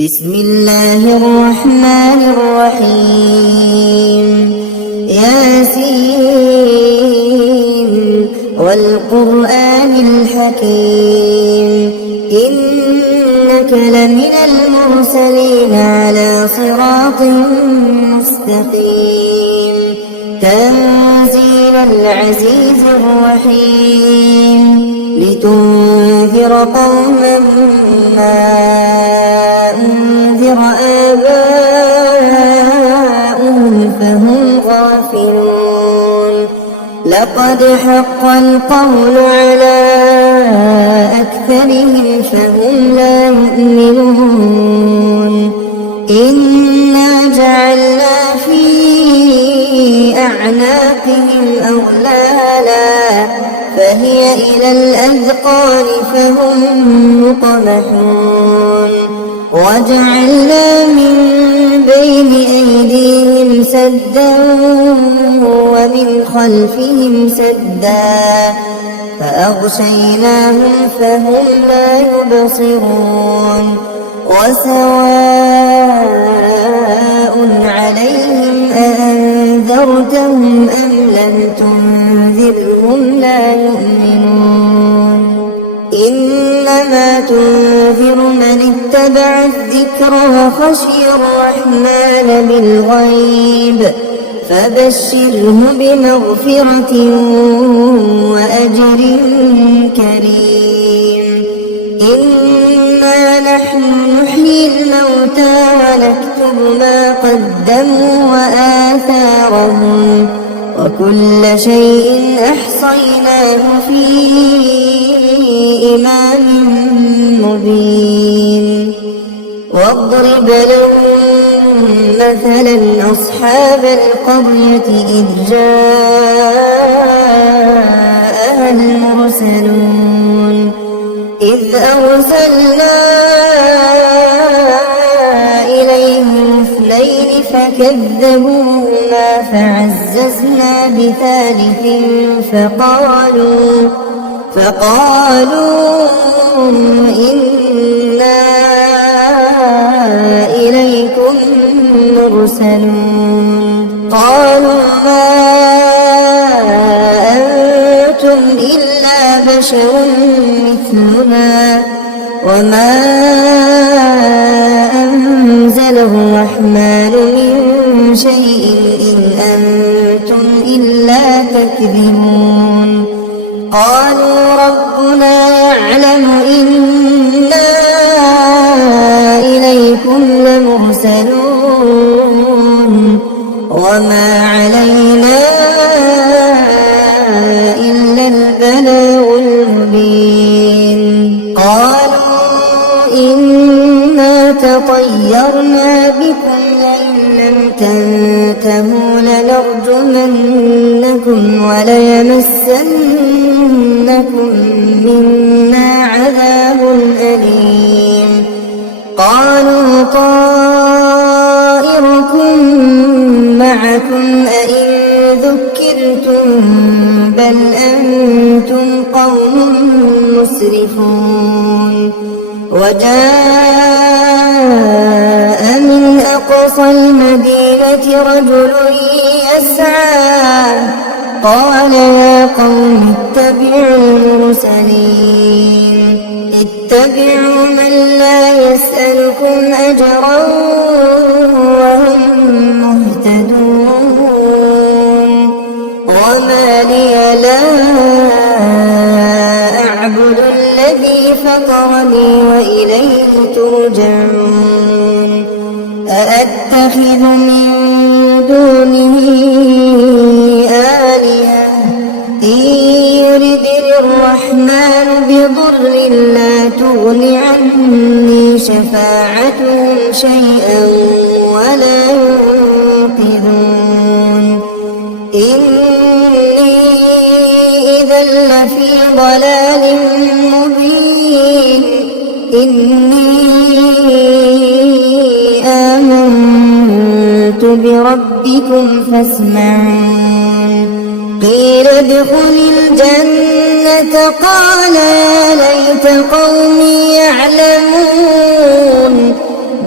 بسم الله الرحمن الرحيم ياسين والقرآن الحكيم إنك لمن المرسلين على صراط مستقيم تنزيل العزيز الرحيم لتنذر قوما ما أنذر آباؤهم فهم غافلون لقد حق القول على أكثرهم فهم لا يؤمنون إنا جعلنا في أعناقهم أغلالا فهي إلى الأذقان فهم مقمحون وجعلنا من بين أيديهم سدا ومن خلفهم سدا فأغشيناهم فهم لا يبصرون وسواء عليهم أأنذرتهم أم لم تنذرهم لا يؤمنون إنما تنذر من اتبع الذكر وخشي الرحمن بالغيب فبشره بمغفرة وأجر كريم إنا نحن نحيي الموتى ونكتب ما قدموا وآثارهم وكل شيء أحصيناه في إمام مبين واضرب لهم مثلا أصحاب القرية إذ جاءها المرسلون إذ أرسلنا إليهم اثنين فكذبوهما فعززنا بثالث فقالوا إنا إليكم مرسلون قالوا ما أنتم إلا بشر مثلنا وما أنزل الرحمن من شيء إن أنتم إلا تكذبون قالوا ربنا يعلم إنا إليكم لمرسلون وما علينا إلا البلاغ المبين قالوا إنا تطيرنا بكم لئن لم تنتهوا لنرجمنكم وليمسنكم منا عذاب أليم قالوا طائركم معكم أئن ذكرتم بل أنتم قوم مسرفون وجاء من أقصى المدينة رجل يسعى قال يا قوم اتبعوا المرسلين اتبعوا من لا يسألكم أجرا وهم مهتدون وما لي لا أعبد الذي فطرني وإليه ترجعون أأتخذ من دونه آلهة إن يردني الرحمن بضر لا تغن عني شفاعتهم شيئا ولا ينقذون إني إذا لفي ضلال مبين إني آمنت بربكم فاسمعون قيل ادخل الجنة قال يا ليت قومي يعلمون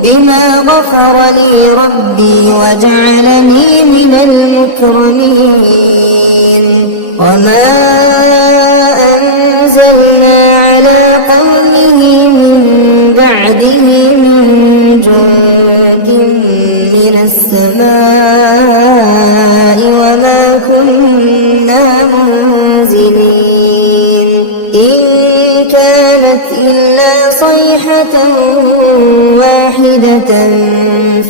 بما غفر لي ربي وجعلني من المكرمين وما أنزلنا على قومه من بعده من جند من السماء وما كنا منزلين إن كانت إلا صيحة واحدة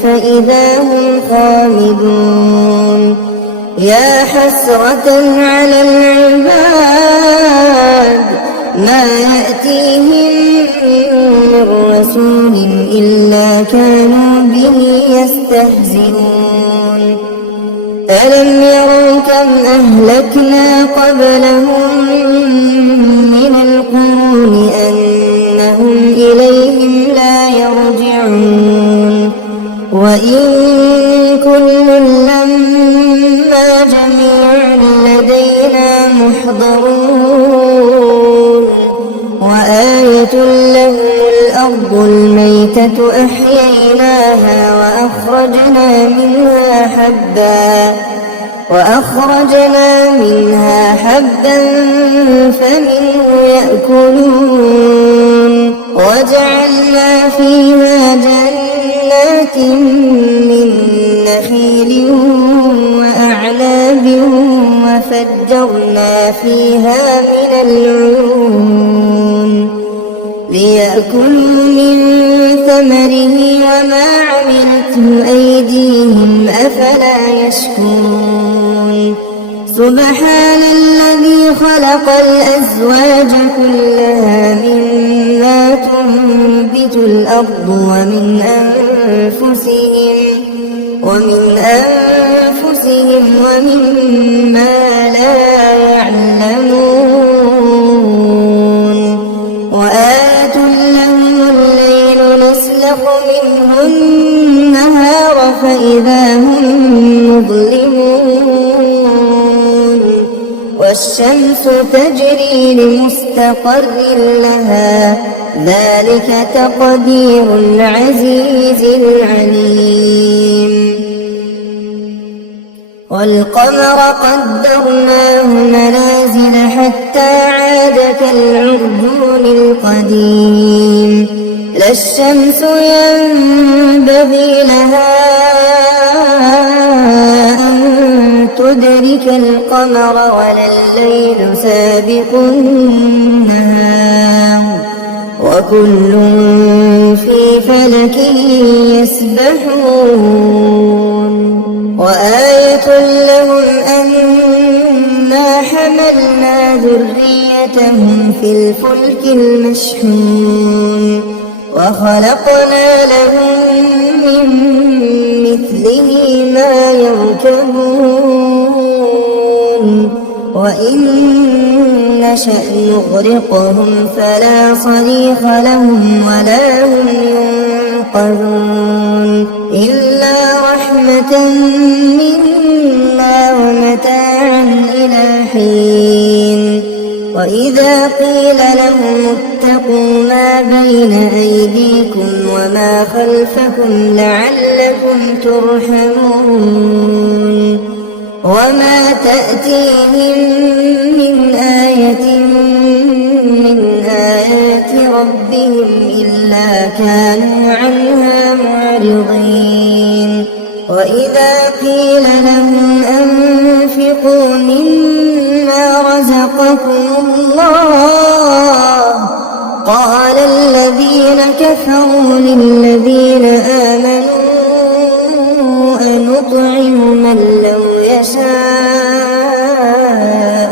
فإذا هم خامدون يا حسرة على العباد ما يأتيهم من رسول إلا كانوا به يستهزئون ألم يروا كم أهلكنا قبلهم من القرون أنهم إليهم لا يرجعون وإن كل لما جميع لدينا محضرون وآية لهم الأرض الميتة أحييناها وأخرجنا منها حبا فمنه يأكلون وجعلنا فيها جنات من نخيل وأعناب وفجرنا فيها من العيون ليأكلوا من ثمره وما عملته أيديهم أفلا يشكرون سبحان الذي خلق الأزواج كلها مما تنبت الأرض ومن أنفسهم ومما لا يعلمون وآية لهم الليل نسلخ منه النهار فإذا هم مظلمون والشمس تجري لمستقر لها ذلك تقدير العزيز العليم والقمر قدرناه منازل حتى عاد كالعرجون القديم لا الشمس ينبغي لها أن تدرك القمر ولا الليل سابق النهار وكل في فلك يسبحون وآية لهم أنا حملنا ذريتهم في الفلك المشحون وخلقنا لهم من مثله ما يركبون وإن نشأ نغرقهم فلا صريخ لهم ولا هم ينقذون إلا رحمة منا ومتاعا إلى حين وإذا قيل لهم اتقوا ما بين أيديكم وما خلفكم لعلكم ترحمون وما تأتيهم من آية من آيات ربهم إلا كانوا عنها معرضين وإذا قيل لهم أنفقوا مما رزقكم الله قال الذين كفروا للذين آمنوا أنطعم من لو يشاء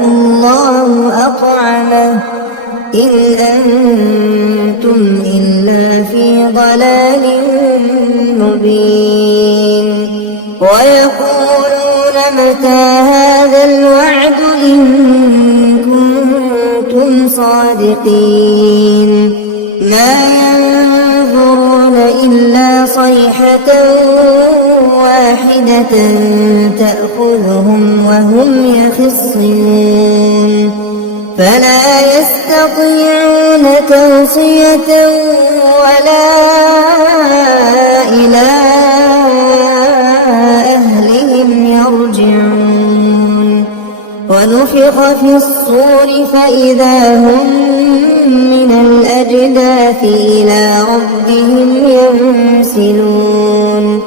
الله أطعمه إن أنتم إلا في ضلال مبين ويقولون متى هذا الوعد إن كنتم صادقين ما ينظرون إلا صيحة واحدة تأخذهم وهم يخصمون فلا يستطيعون توصية ولا في الصور فإذا هم من الأجداث إلى ربهم ينسلون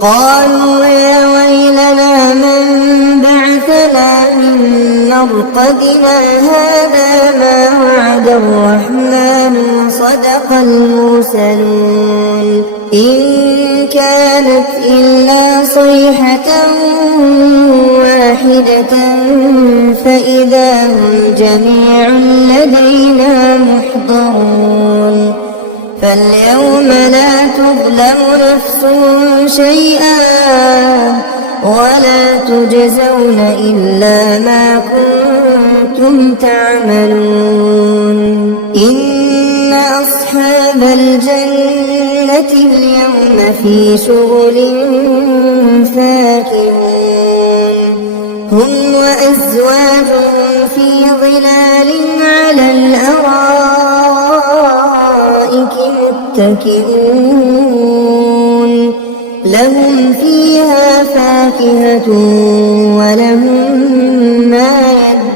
قالوا يا ويلنا من بعثنا من مرقدنا هذا ما وعد الرحمن وصدق المرسلون إن كانت إلا صيحة واحدة فإذا هم جميع لدينا محضرون فاليوم لا تظلم نفس شيئا ولا تجزون إلا ما كنتم تعملون إن أصحاب الجنة اليوم في شغل فاكهون هم وأزواجهم في ظلال على الأرائك متكئون لهم فيها فاكهة ولهم ما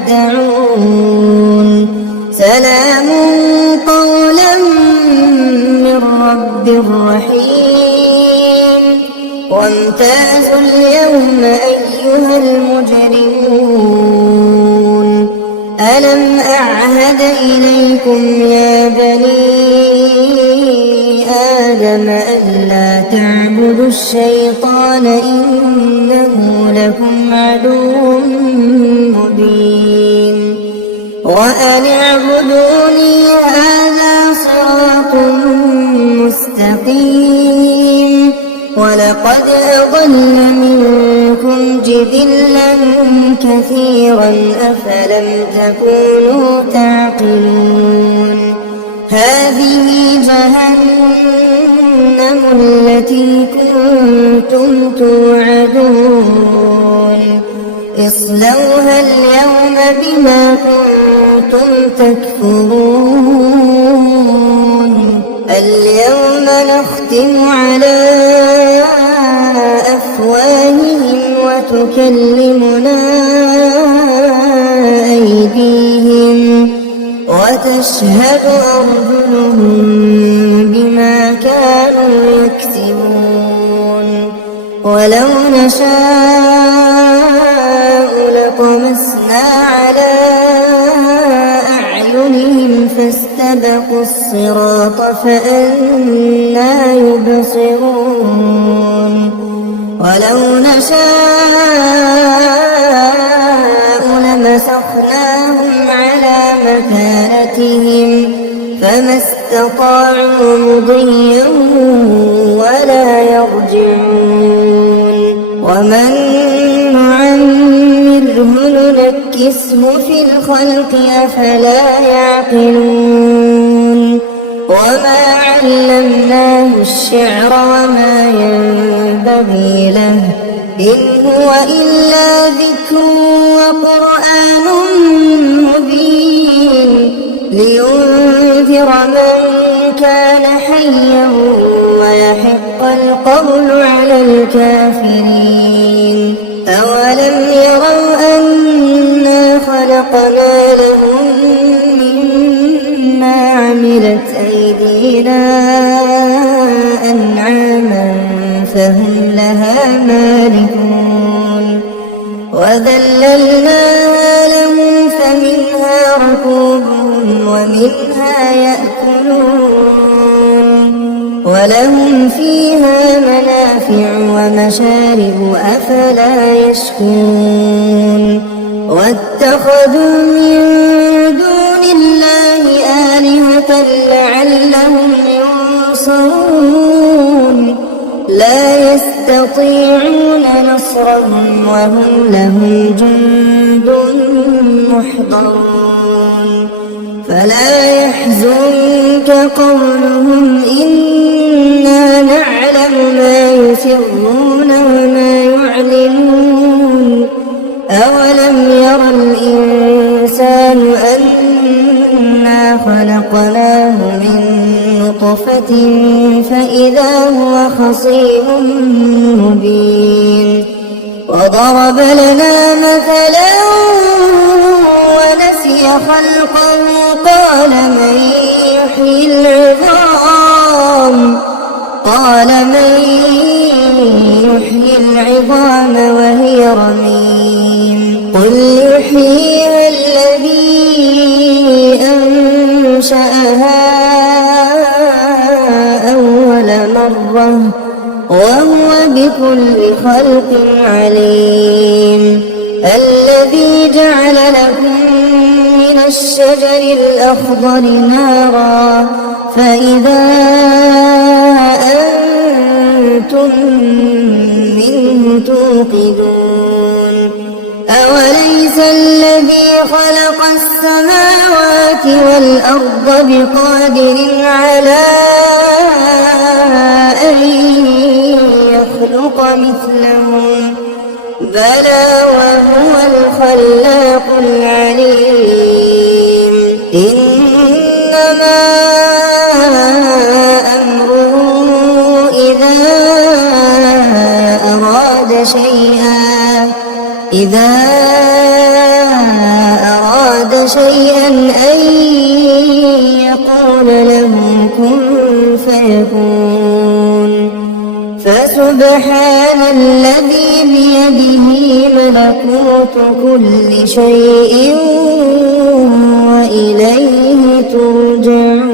يدعون سلام قولا من رب رحيم وامتازوا اليوم أيها المجرمون ألم أعهد إليكم يا بني آدم ألا تعبدوا الشيطان إنه لكم عدو مبين وأن اعبدوني هذا صراط مستقيم ولقد أضل منكم جبلا كثيرا أفلم تكونوا تعقلون هذه جهنم التي كنتم توعدون اصلوها اليوم بما كنتم تكفرون اليوم نختم على أفواههم وتكلمنا أيديهم وتشهد أرجلهم بما كانوا يكسبون ولو نشاء لطمسنا على أعينهم فاستبقوا الصراط فأنى يبصرون ولو نشاء لمسخناهم على مكانتهم فما استطاعوا مضيا ولا يرجعون ومن نعمره ننكسه في الخلق أفلا يعقلون وما علمناه الشعر وما ينبغي له إن هو إلا ذكر وقرآن مبين لينذر من كان حيا ويحق القول على الكافرين أولم يروا أنا خلقنا لهم مما عملت أيدينا أنعاما فهم لها مالكون وذللناها لهم فمنها ركوبهم ومنها يأكلون ولهم فيها منافع ومشارب أفلا يشكرون واتخذوا من دون الله آلهة لعلهم ينصرون لا يستطيعون نصرهم وهم لهم جند محضرون فلا يحزنك قولهم إنا نعلم ما يسرون وما يعلنون أولم ير الإنسان أنا خلقناه من نطفة فإذا هو خصيم مبين وضرب لنا مثلا خلقه قال من يحيي العظام وهي رميم قل يحييها الذي أنشأها أول مرة وهو بكل خلق عليم الذي جعل لكم من الشجر الأخضر نارا فإذا أنتم منه توقدون أوليس الذي خلق السماوات والأرض بقادر على أن يخلق مثلهم بلى وهو الخلاق العليم إنما أمره إذا أراد شيئا أن يقول له كن فيكون فسبحان الذي بيده ملكوت كل شيء وإليه ترجعون.